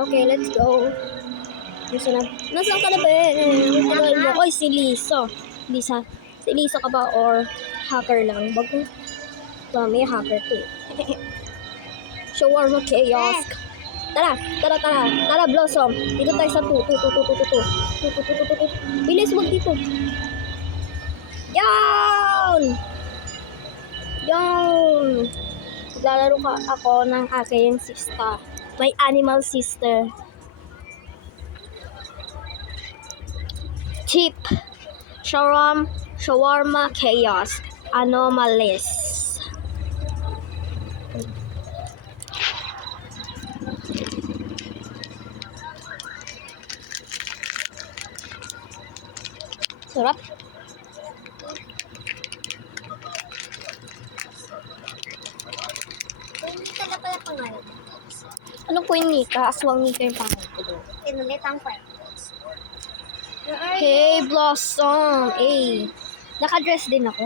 Okay, let's go. Nasaan ka na ba? Tagal mo. Oy, si Lisa. Si Lisa ka ba or hacker lang? Bago. May hacker to. Shawarma chaos. Tara, Blossom. Dito tayo sa 2. Bilis, wag dito. Yan! Lalaro ako ng aking sister. My animal sister. Cheap. Shawarma chaos. Anomalous. Sarap. Nika na pala pangalan. Ano po yung Nika? Aswang Nika yung pangalan ko doon. Pinulit ang kwento. Hey, Blossom. Hey. Naka-dress din ako.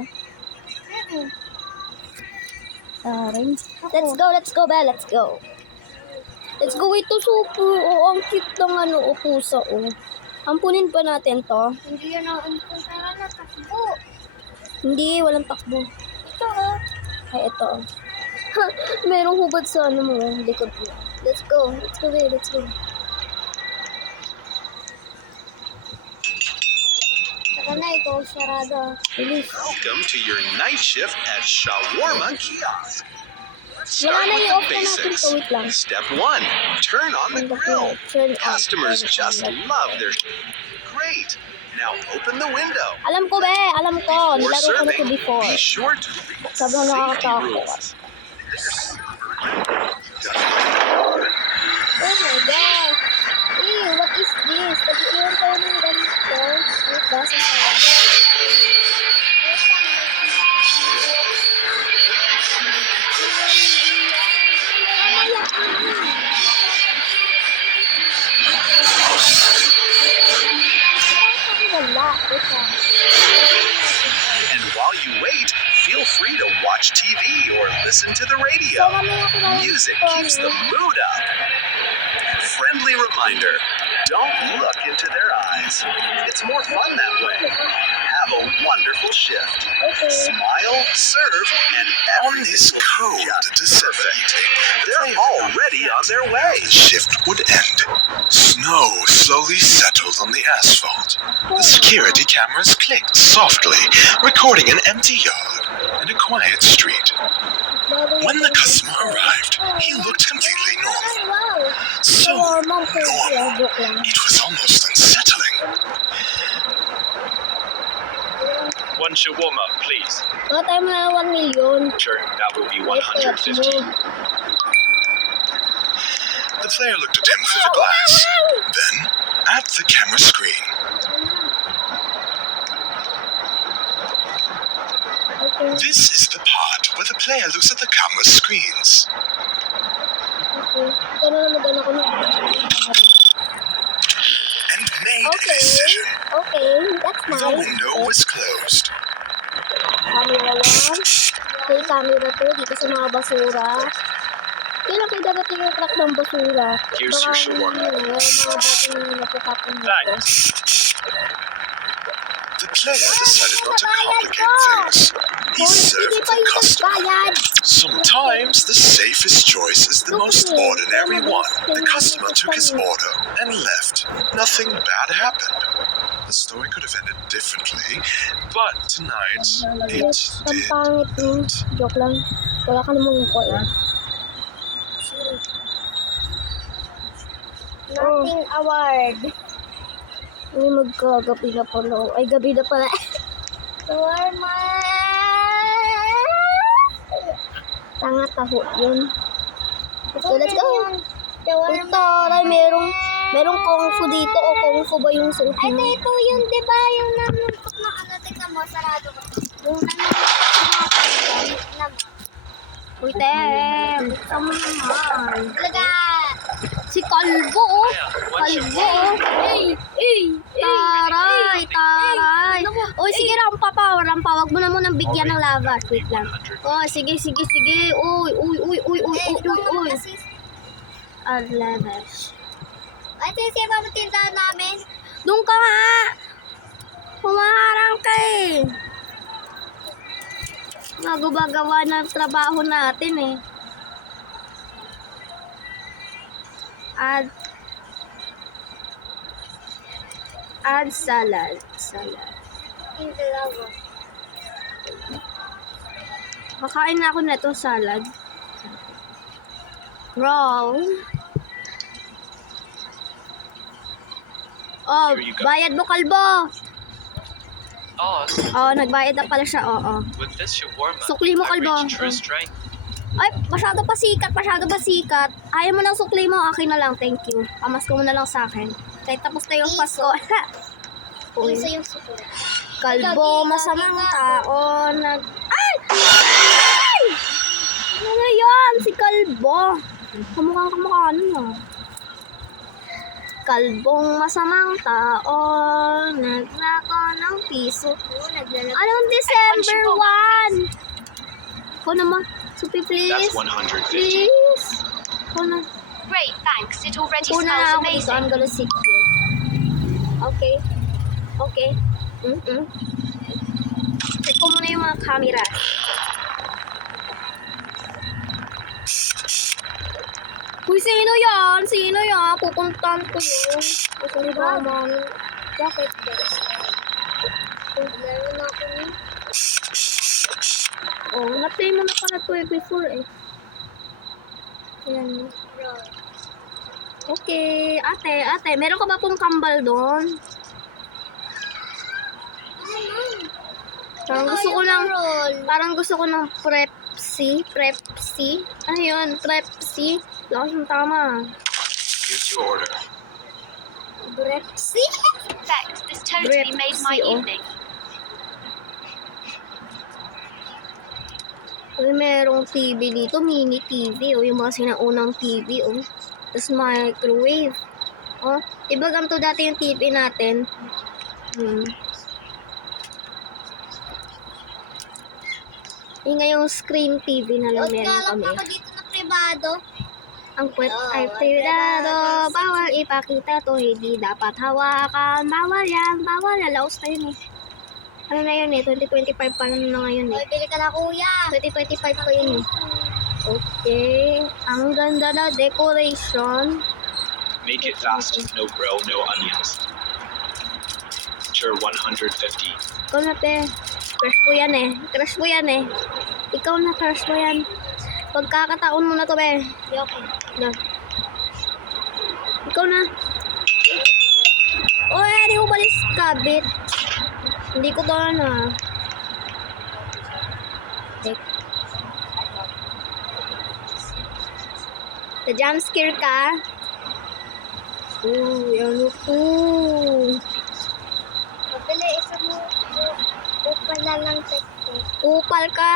Let's go, Belle. Let's go. Ito super. Oh, ang cute ng pusa. Oh. Ampunin pa natin to. Hindi yan ang umpun. Pero natakbo. Hindi, walang takbo. Ito Ay, ito. Merong hubad sa mo. Likod mo. Let's go, Belle. Let's go. Saka na ikaw, sarado. Bilis. Welcome to your night shift at Shawarma Kiosk. Start Wala na with i-off the na natin basics. to. Wait lang. Step 1. Turn on the grill. Turn on. Customers just love their... Great. Now open the window. Alam ko. Before Nilaro ko na to serving, before. be sure to read Sobrang safety nakakatakot. rules. Oh my God. Ew, what is this? Nag-iwan tayo ng ganito. Wait, basa tayo. Wala. Wait lang. And while you wait, feel free to watch TV or listen to the So, radio. mamaya ko na lang Music ito, keeps the mood up. Friendly reminder, don't look into their eyes. It's more fun that way. Have a wonderful shift. Okay. Smile, serve, and On this cold December evening, they're already on their way. the shift would end. Snow slowly settled on the asphalt. The security cameras clicked softly, recording an empty yard and a quiet street. When the customer arrived, he looked completely normal. Wow. So Normal. normal, Joke lang. it was almost unsettling. One shawarma, please. Baka tayo na 1 million. Sure, that will be Wait, 150. The player looked at him through the glass, then at the camera screen. Okay. This is the part where the player looks at the camera screens. Okay. Gano'n ako na. And made a Okay. decision. Okay. That's The nice. window was closed. Camera 1. Okay, camera 2. Dito sa mga basura. Kailan kayo darating yung truck ng basura? Here's your shawarma. Mga dating napukapon dito. Thanks. The player decided not to complicate things. He served Hindi pa the yung customer. bayad. Sometimes the safest choice is the most ordinary one. The customer took his order and left. Nothing bad happened. The story could have ended differently, but tonight it Ang did. pangit mo. Joke lang. Wala ka namang mukha eh. Nothing award. Uy, magkagabi na pala. Ay, gabi na pala. Shawarma. Tanga taho yun. So, let's go. Shawarma. Ito, taray, merong kung fu dito o kung fu ba yung suot Ay, mo? ito yung, di ba, yung nanuntok na tingnan mo, sarado ko. Yung nanuntok na Uy, te, buksan mo naman. talaga. Si Kalbo, oh. Kalbo, oh. Taray. Uy, sige, rampa pa. Wag mo na munang bigyan ng lava. Wait lang. Oh, sige. Uy. Alabash. Ay, sisipa mo tindahan namin. Doon ka nga! Humaharang ka eh! Nagubagawa ng trabaho natin eh. Add salad. Yung dalawa. Kakain na ako na to salad. Roll. Oh, Here you go. bayad mo, kalbo. Oz, Oh, nagbayad na pala siya. Oo. with this shawarma, Sukli mo, I kalbo. reach true strength. Ay, masyado pa sikat. Ayaw mo ng sukli mo, akin na lang, thank you. Pamasko mo na lang sa akin. Kahit tapos na yung Pasko. Uy, Isa yung suko. kalbo, masamang tao. Ay! Ay! Ano yan? Si kalbo. Kamukha ano na. Kalbong masamang tao, nagnako ng piso. Anong December 1? Ako naman. Supi, please. That's 150. Please. Ako na. Great, thanks. It already Una smells ako dito. amazing. I'm gonna sit here. Okay. Check ko muna yung mga camera. Uy, sino yan? Pupuntahan ko yun. Kasi ba, mami? Bakit? Meron ako yun. Oh, na-play mo na pala to before eh. Ayan. Okay, ate, meron ka ba pong kambal doon? Parang gusto ko ng Prepsi. Ano yun? Prepsi? Lakas yung tama. Here's your order. Prepsi? Thanks. This totally made my Brexio. evening. Uy, merong TV dito, mini TV, yung mga sinaunang TV, Tapos microwave. Diba ganito dati yung TV natin? Yung ngayong screen TV na lang Huwag meron ka lang kami. ako dito na privado. Ang puwet ay privado, bawal ipakita to, hindi dapat hawakan, bawal yan, laos na yun eh. Ano na yun eh, 2025 pa lang na ngayon eh. Hoy, bili ka na kuya. 2025 pa yun eh. Okay, ang ganda na decoration. Make it fast. No grill, no onions. Sure, 150. Ikaw na pe, crush mo yan eh. Ikaw na, crush mo yan. Pagkakataon mo na to be. Okay. Na. Ikaw na. Oy, di umalis ka, bit. Hindi ko to na. Na-jump scare ka? Ano po? Mabili, isa mo. Upal na lang tektek. Upal ka.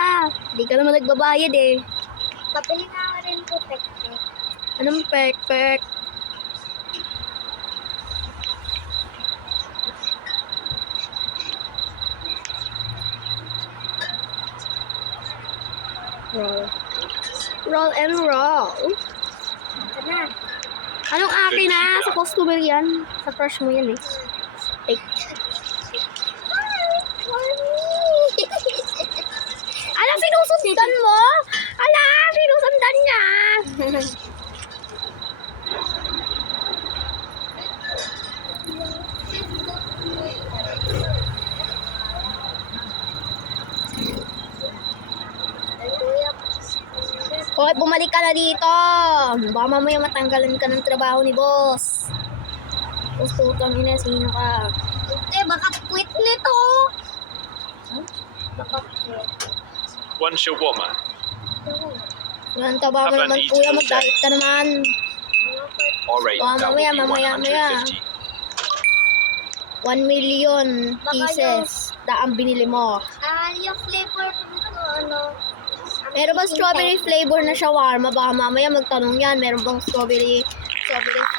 Hindi ka naman nagbabayad eh. Mabili na ako rin po tektek. Anong pek-pek? Roll and roll. Ito na. Anong akin na? Sa customer yan. Sa crush mo yan eh. Take. Ala, sinusundan mo? Ala, sinusundan niya. Hoy, bumalik ka na dito. Baka mamaya matanggalan ka ng trabaho ni boss. Boss, putang ina, sino ka? Baka quit nito. Baka quit. One shawarma. Yan, taba mo naman kuya, mag-diet ka naman. Alright, that will be Mamaya. 150. 1 million pieces na ang binili mo. Yung flavor ko nito, ano? Meron ba strawberry flavor na shawarma? Baka mamaya magtanong yan. Meron bang strawberry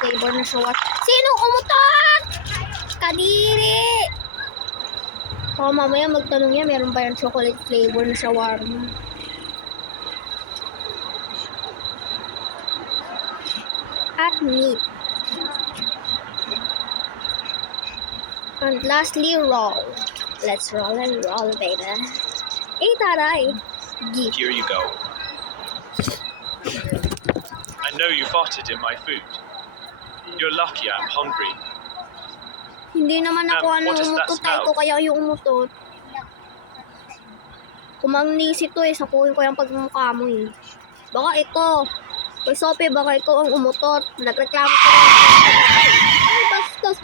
flavor na shawarma? Sinong umutot? Kadiri! Baka mamaya magtanong yan. Meron ba yung chocolate flavor na shawarma? At meat. And lastly, roll. Let's roll and roll, baby. Eh, taray. Gift. Here you go. I know you farted in my food. You're lucky I'm hungry. Hindi naman ako What does that umutot. smell? Ito kaya yung umutot. Kumangnis ito eh. Sapuhin ko yung pagmumukha mo eh. Baka ito. Kay Sophie, baka ikaw ang umutot. Nagreklamo ko. Ay, bastos.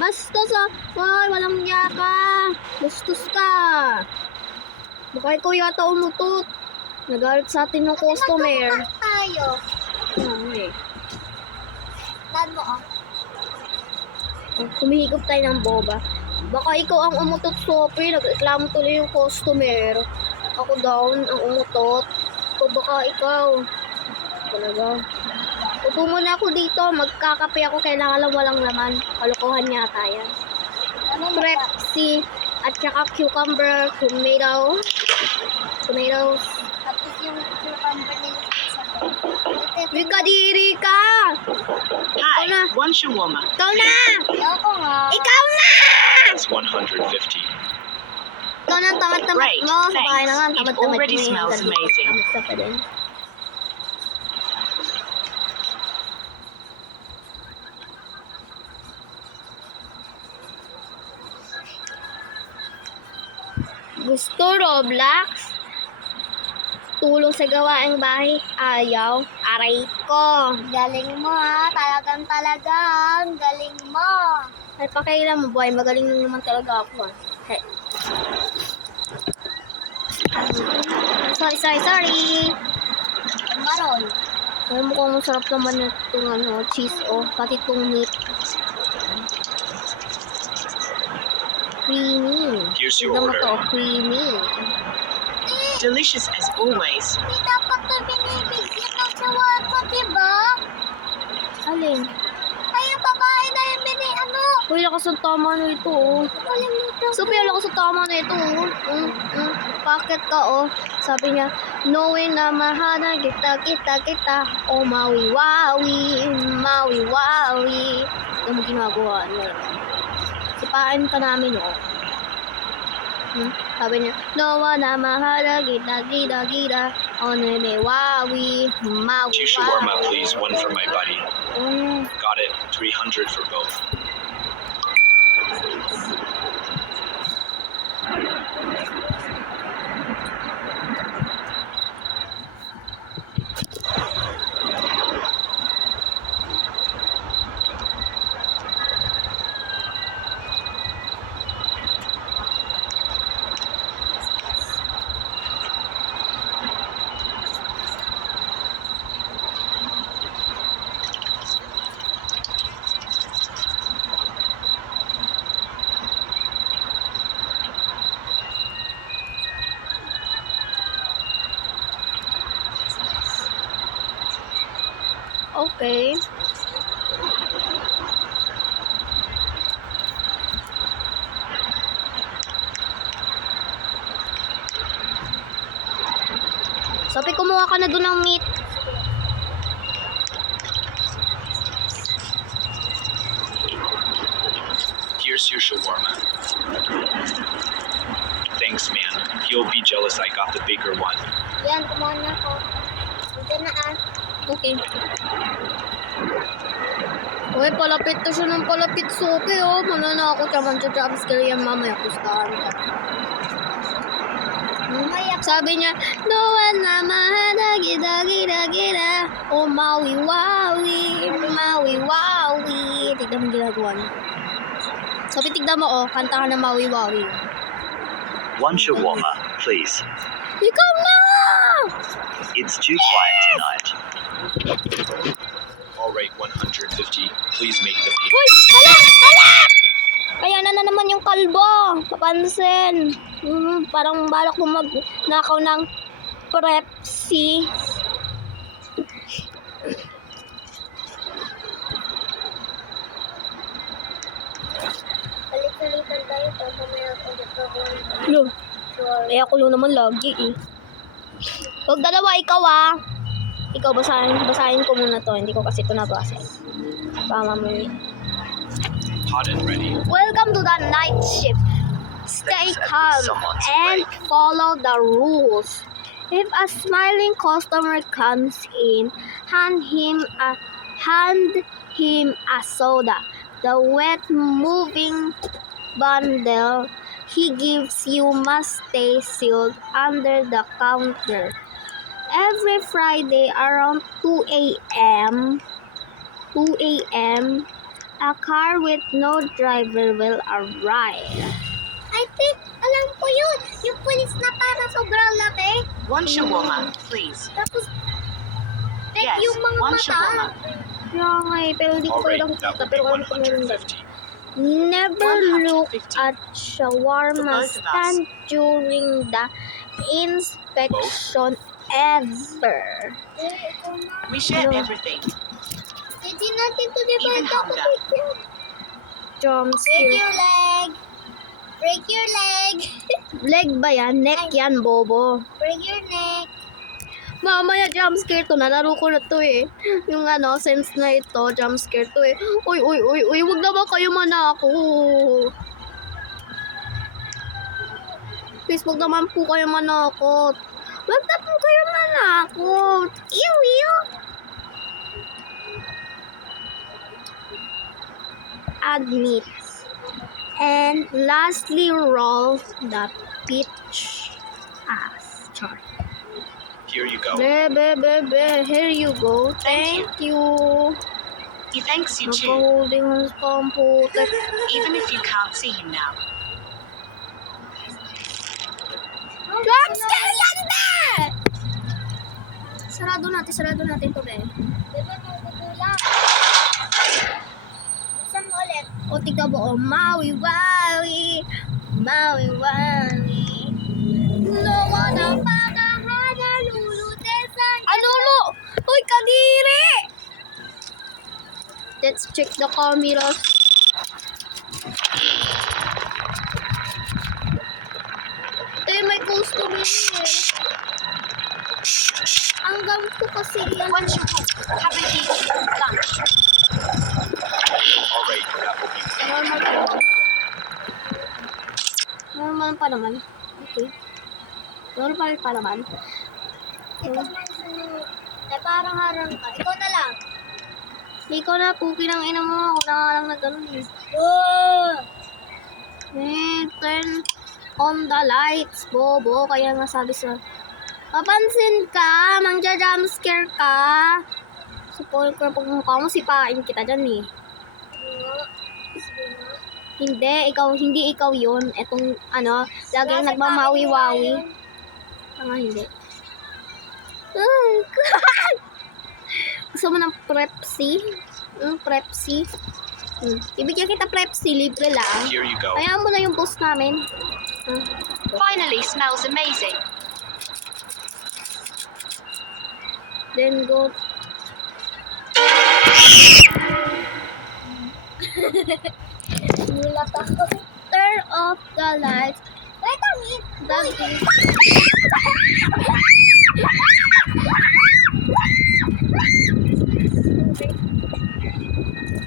Bastos ah. Ay, walang niya ka. Bastos ka. Baka ikaw yata umutot. Nagalit sa atin ng customer. Magkakaroon tayo. Ay, Dad mo, oh. Humihigop tayo ng boba. Baka ikaw ang umutot, Sophie. Nagreklamo tuloy yung customer. Ako down ang umutot. O baka ikaw. Talaga. Upo muna ako dito. Magkakape ako. Kailangan lang walang laman. Kalokohan yata yan. Ano ba? Pepsi. At saka cucumber. Tomatoes. Tapos yung cucumber nila sa May kadiri ka! Ikaw na. One shawarma. Ikaw na! Ayoko nga. Ikaw na! That's 150. Ikaw na ang tamad-tamad Great, mo. Sabay thanks. na nga ang It tamad-tamad already mo. smells Ganun. amazing. Tamad ka pa din. Gusto Roblox? Tulong sa gawaing bahay? Ayaw. Aray ko. Galing mo ha. Talagang galing mo. Ay, pakailan mo, boy. Magaling naman talaga ako. Hey. Sorry. Maroon. Alam mo kung sarap naman itong cheese, pati itong meat. Creamy. Here's your Tignan mo order. to, creamy. Delicious as always. Hindi dapat na binibigyan ng shawarma, diba? Alin? Ay, yung babae na yung Uy, lakas ang tama na ito, Sophie, lakas ang tama na ito, Bakit ka, Sabi niya, knowing na mahana kita, mawi-wawi. Ito mo ginagawa niya. Sipain ka namin, Sabi niya, no na mahana kita, wawi, mawi-wawi. Two shawarma, please. One for my buddy. Got it. 300 for both. Okay. Sabi, kumuha ka na doon ng meat. Here's your shawarma. Thanks, man. You'll be jealous I got the bigger one. Yan, kumuha na ako. Dito na Okay. Uy, palapit na siya ng palapit, Sophie, Mananakot naman siya, jumpscare yan, mamaya pustahan ka. Sabi niya, no one na mahana, gida. Mawi-wawi. Tignan mo ginagawa niya. Sophie, tignan mo, kanta ka na mawi-wawi. One shawarma, please. Ikaw na! It's too quiet tonight. All right, 150. Please make the payment. Uy! Hala! Kaya na naman yung kalbo. Papansin. Parang balak mo magnakaw ng Pepsi. Balik-balikan tayo para mamaya ako dito. Lo. Eh ako lang naman lagi Huwag dalawa, ikaw Ikaw, basahin ko muna to. Hindi ko kasi ito nabasa. Baka mamaya. hot and ready. Welcome to the night shift. Stay Let's at calm someone's and break. follow the rules. If a smiling customer comes in, hand him a soda. The wet moving bundle he gives you must stay sealed under the counter. Every Friday around 2 a.m., a car with no driver will arrive. I think, alam ko yun. Yung pulis na para sobrang laki. One shawarma, please. Tapos, like Yes, yung mga one mata. shawarma. Kaya nga eh, pero di ko Alright, lang that kita. will be Pero ano ko meron ba? 150. Never look 150. at shawarma For both of us. stand during the inspection ever. Ikaw na. We share No. everything. Hindi natin to divide Even dapat hunger. Jump Break scare. your leg. Break your leg. Leg ba yan? Neck yan, bobo. Break your neck. Mamaya jump scare to. Nalaro ko na to eh. Yung ano, sense na ito, jump scare to eh. Uy, wag naman kayo manakot. Please, wag naman po kayo manakot. Wag na po kayo manakot. Ew. Admit. And lastly, roll the pitch ass. Char. Here you go. Here you go. Thank Thank you. He thanks you too, Nagka-holding hands pa ang putek. even if you can't see him now. Jump scare yan, be! Sarado natin to, be. Di ba nagugula? Saan mo ulit? O, tiga mo, Maui-wawi. Lowa ng pagkahana, lulutesan. Ano mo? Uy, kadiri! Let's check the cameras. Ito yung may customer eh. Hanggang ko kasi yan. Once you walk, have a eat lunch. Alright, that will be Normal pa naman. Normal pa naman. Okay. Normal pa naman. Ikaw man sunod. Eh, parang harang ka. Ikaw na lang. Ikaw na, puki ng ina mo. Ako na nga lang na ganun eh. Oh! Turn on the lights, bobo. Kaya nga sabi sa... Papansin ka, mangja-jump scare ka. Support ko pag mukha mo, sipain kita dyan eh. Hindi ikaw yun. Etong, ano, laging nagmamawi-wawi. Tanga, hindi. Ay, gusto mo ng Prepsi? Prepsi? Ibigyan kita Prepsi, libre lang. Here you go. Hayaan mo na yung post namin. Finally smells amazing. Then go. Mulat ako. Turn off the lights. Wait a minute. Dagi.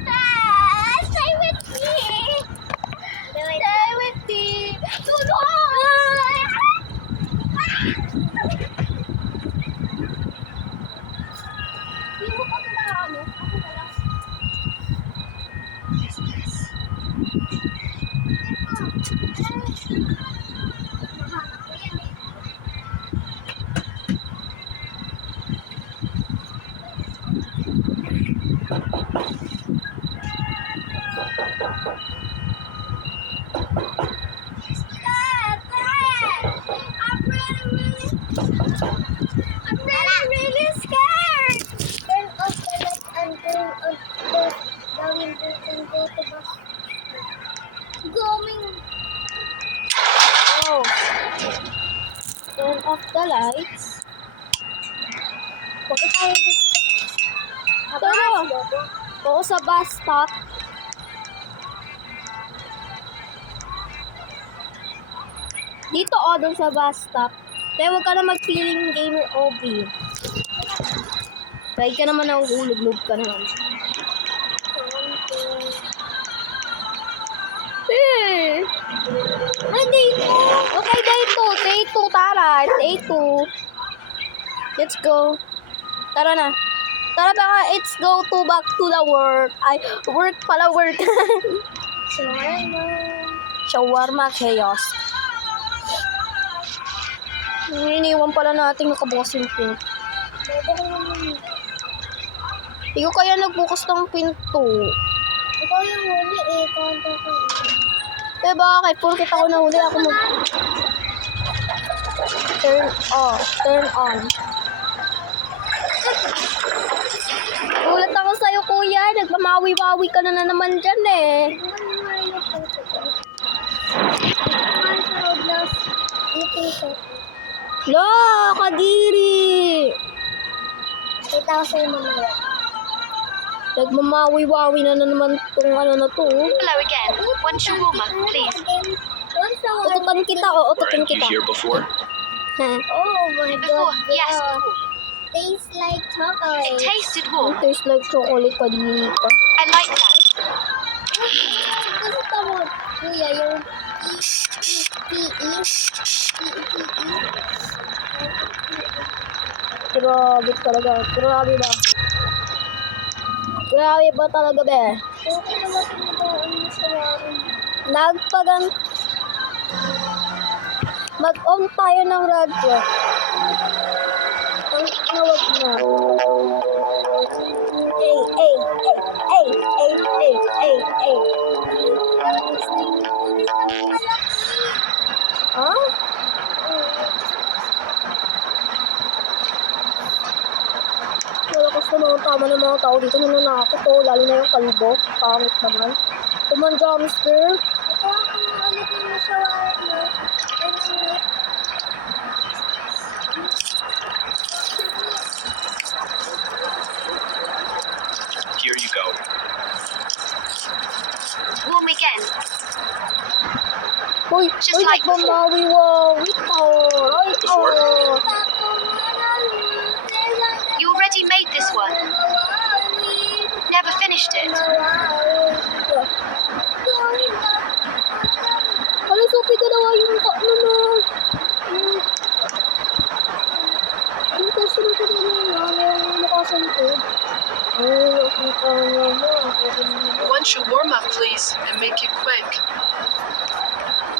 Stay with me. Stay with me. Tulong! Hindi mo pa kailangan mo. Ako na lang. I'm really scared. Turn off the light and turn on the windows and go to bus. Going. Oh. Turn off the lights. Huwag ka tayo dito. Pero, oo sa bus stop. Dito o, doon sa bus stop. Kaya huwag ka na mag-feeling gamer OB. Kahit ka naman nahuhulog-log ka naman. Eh. Ay, day 2. Okay, day 2, tara. Day 2. Let's go. Tara na. Tara, let's go back to the work. Ay, work pala, work. Shawarma chaos. Iniwan pala natin nakabukas yung pinto. Ikaw kaya nagbukas ng pinto. Ikaw yung huli eh. Konto ko. Eh bakit? Porkit ako nahuli, ako Turn on. Ulat ako sa'yo, kuya. Nagmamawi-wawi ka na naman dyan eh. La, kadiri! Kita ko sa'yo mamaya. Nagmamawi-wawi na naman tong ano na to. Hello again. One shawarma, please. Ututan kita, ututan Weren't you kita. here before? Heh. Oh my Before, god. yes, yeah. before. Tastes like It chocolate. tasted warm. Tastes like chocolate kadiri ka. I like that. Gusto mo, kuya, yung P.E. Grabe talaga. Grabe ba? Grabe ba talaga, be? Okay naman kung ang sawarin. Nagpagan... Mag-on tayo ng radyo. Ang nawag na. Ha? Wala kasi mga tama ng mga tao dito nananakot ko, lalo na yung kalbo. Pangit naman. Come on, drumster. Ito ako ulit yung sawarin mo. Here you go. Warm again. Uy, Just uy, like before. nagmamawi-wawi ko. Ay, Before? oh. You already made this one. Never finished it. Ano, Sophie, dalawa yung ano na. Yung customer ko na yung nakasantod. Ay, ang kanya mo. One shawarma, please, and make it quick.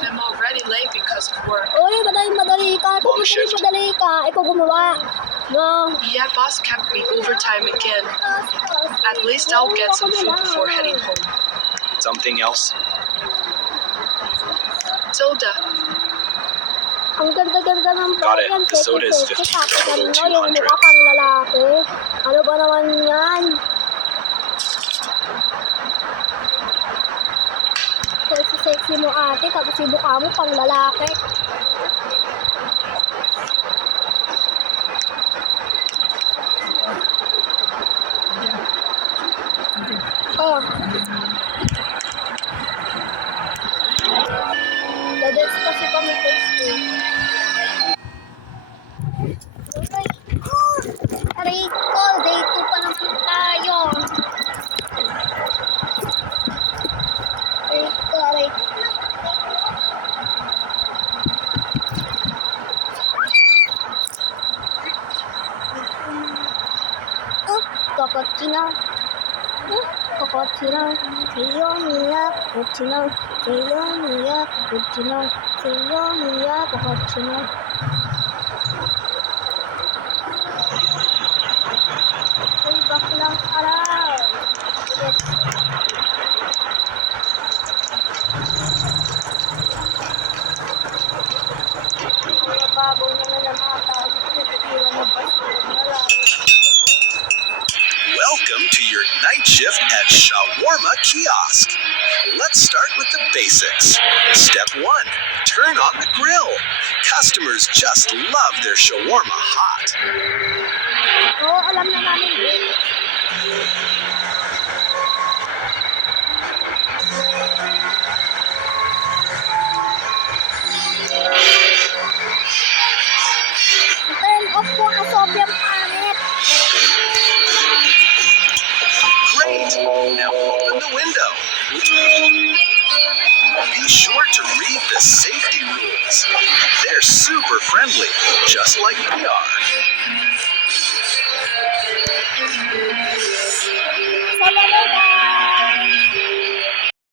I'm already late because of work. Uy, madali ka. Long shift. Madali ka. Ikaw gumawa. No. Yeah, boss kept me overtime again. At least I'll get some food before heading home. Something else? Tilda, Ang ganda-ganda ng Got it. bayan. The soda is Sexy, 50, sexy. Tapos double ano, yung 200. mukha pang lalaki. Ano ba naman yan? Sexy mo ate, tapos yung mukha mo pang lalaki. Oh. Dadals kasi kami tasting. Rico, day 2 pa naman tayo. Rico. Cappuccino. Cappuccino. Sayo niya. Cappuccino. Sayo niya. Cappuccino. Sayo niya. Cappuccino. Uy, baklang araw. Mga babaw naman ang mga tao dito. Nagtitiwan ng baso. Welcome to your night shift at Shawarma Kiosk. Let's start with the basics. Step 1. Turn on the grill. Customers just love their shawarma hot. Oo, alam na namin din. Turn off po ka, sobrang pangit. Great. Now open the window. friendly, just like we are.